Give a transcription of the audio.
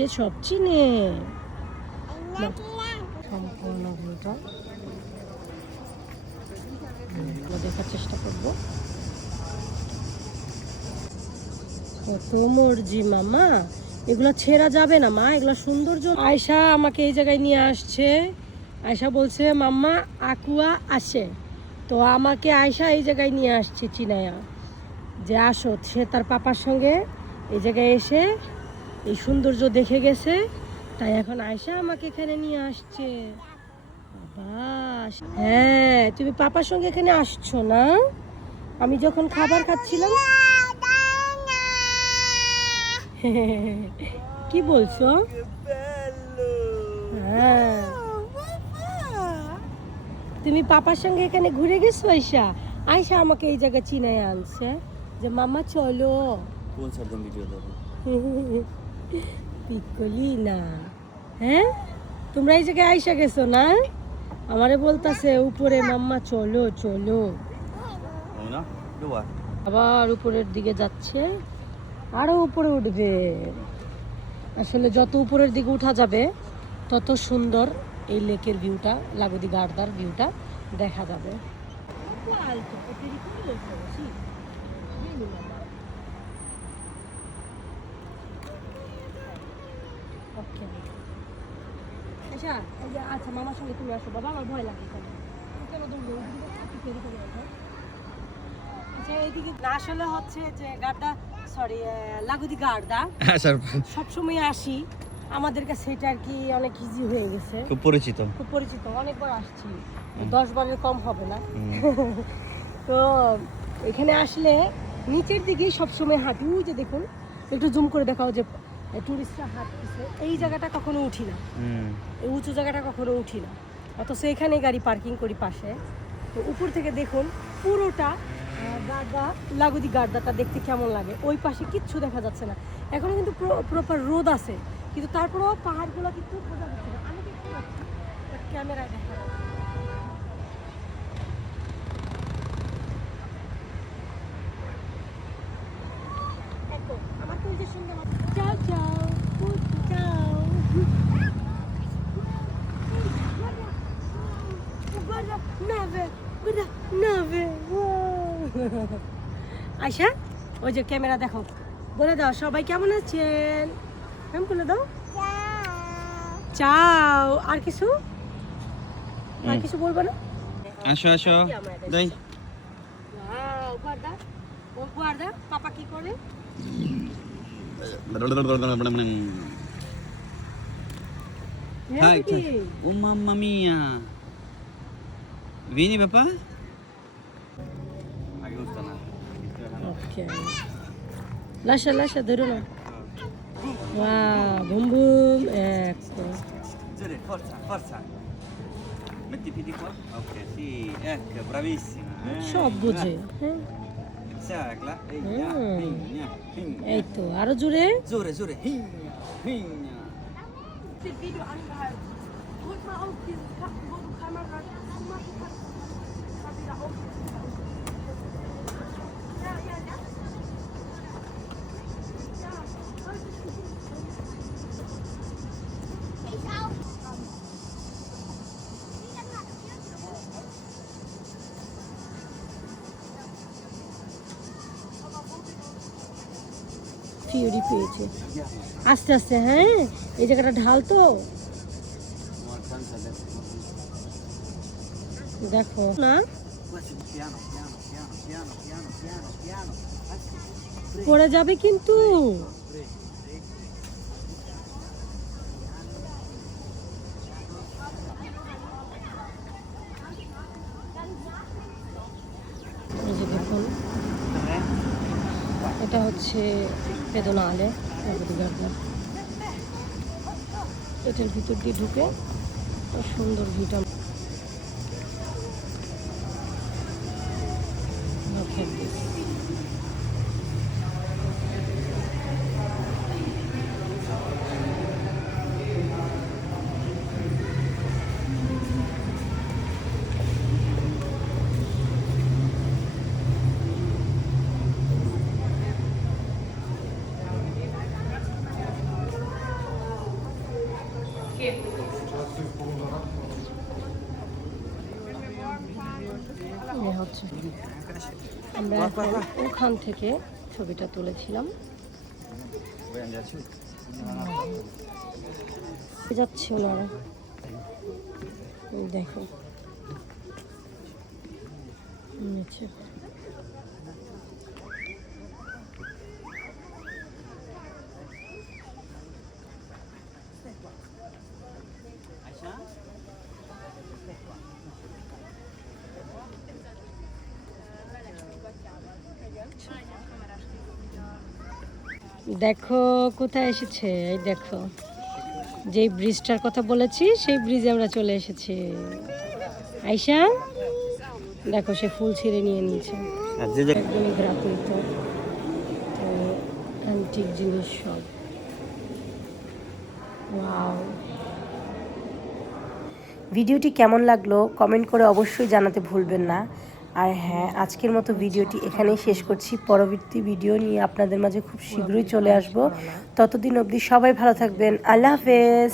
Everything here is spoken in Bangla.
সে সব চিনে। সম্পূর্ণ ভিউটা দেখার চেষ্টা করব। কত মর্জি মামা। এগুলো ছেঁড়া যাবে না মা এগুলো সৌন্দর্য। আয়শা আমাকে এই জায়গায় নিয়ে আসছে। আয়শা বলছে মাম্মা আকুয়া আসে। তো আমাকে আয়শা এই জায়গায় নিয়ে আসছে চিনায়া। যে আসো সে তার পাপার সঙ্গে এই জায়গায় এসে এই সৌন্দর্য দেখে গেছে তাই এখন আয়শা আমাকে এখানে নিয়ে আসছে। বাস হ্যাঁ তুমি পাপার সঙ্গে এখানে আসছো না? আমি যখন খাবার খাচ্ছিলাম কি বলছো? হ্যাঁ। তুমি পাপার সঙ্গে এখানে ঘুরে গেছো আয়সা আয়সা আমাকে এই জায়গায় চিনায় আনছে। যে মামা চলো। কোন ভিডিও পিকলি না হ্যাঁ? তোমরা এই জায়গায় আইসা গেছো না? আমারে বলতাছে উপরে মাম্মা চলো চলো। আবার উপরের দিকে যাচ্ছে আরও উপরে উঠবে। আসলে যত উপরের দিকে উঠা যাবে তত সুন্দর এই লেকের ভিউটা লাগুদি গার্দার ভিউটা দেখা যাবে। আচ্ছা আচ্ছা মামার সঙ্গে তুমি আসো বাবা আমার ভয় লাগে কেন হ্যাঁ? আচ্ছা এইদিকে আসলে হচ্ছে যে গার্ডা সরি লাগুদি গার্ডা সবসময় আসি। আমাদের কাছে এটা আর কি অনেক ইজি হয়ে গেছে। খুব পরিচিত। খুব পরিচিত অনেকবার আসছি। দশ বারের কম হবে না। তো এখানে আসলে নিচের দিকেই সবসময় হাঁটি যে দেখুন একটু জুম করে দেখাও যে টুরিস্টরা হাঁটতেছে এই জায়গাটা কখনো উঠি না। এই উঁচু জায়গাটা কখনো উঠি না। অথচ এখানে গাড়ি পার্কিং করি পাশে। তো উপর থেকে দেখুন পুরোটা গার্দা লাগুদি গার্দাটা দেখতে কেমন লাগে। ওই পাশে কিচ্ছু দেখা যাচ্ছে না। এখনও কিন্তু প্রপার রোদ আছে। কিন্তু তারপরেও পাহাড়গুলো কিন্তু বোঝা যাচ্ছে না। আমি ক্যামেরায়। দেখো, আমার তো ওই যে সুন্দর চাও চাও চাও Guarda, nave, guarda, nave. Ayesha ওই যে ক্যামেরা দেখো। বলে দাও সবাই কেমন আছেন? কেমন বলে দাও। চাও। আর কিছু? আর কিছু বলব না? আসো আসো. ও guarda, পাপা কি করে? Hai, Vedi? oh mamma Vieni papà. Ok. Lascia, lascia, ধরো না Wow, boom boom, ecco. Zure, forza, forza. Metti i piedi qua. Ok, sì, ecco, bravissima. Eh, সব বোঝে হ্যাঁ. Mm. এই তো আরও জোরে Zure, zure. Higna, higna. Video angehalten. Drück mal auf diesen Kasten, wo du Kamera machen kannst. Mal wieder auf. Ja, ja, ja. Ja, heute ist gut. Ich auch. Fury পেয়েছে আস্তে আস্তে হ্যাঁ এই জায়গাটা ঢাল তো piano, piano. পড়ে যাবে কিন্তু। এটা হচ্ছে পেদনালে গার্ডেন এটার ভিতর দিয়ে ঢুকে। সুন্দর ভিউটা হচ্ছে। আমরা ওখান থেকে ছবিটা তুলেছিলাম? যাচ্ছে ওনারা। দেখো। নিচে। Aisha? দেখো কোথায় এসেছে? এই দেখো। যেই ব্রিজটার কথা বলেছি সেই ব্রিজে আমরা চলে এসেছি। আয়শা দেখো সে ফুল ছিঁড়ে নিয়ে নিয়েছে। একদমই তো অ্যান্টিক জিনিস সব। ওয়াও ভিডিওটি কেমন লাগল কমেন্ট করে অবশ্যই জানাতে ভুলবেন না। আর হ্যাঁ আজকের মতো ভিডিওটি এখানেই শেষ করছি। পরবর্তী ভিডিও নিয়ে আপনাদের মাঝে খুব শীঘ্রই চলে আসব। ততদিন অবধি সবাই ভালো থাকবেন। আল্লাহ হাফেজ।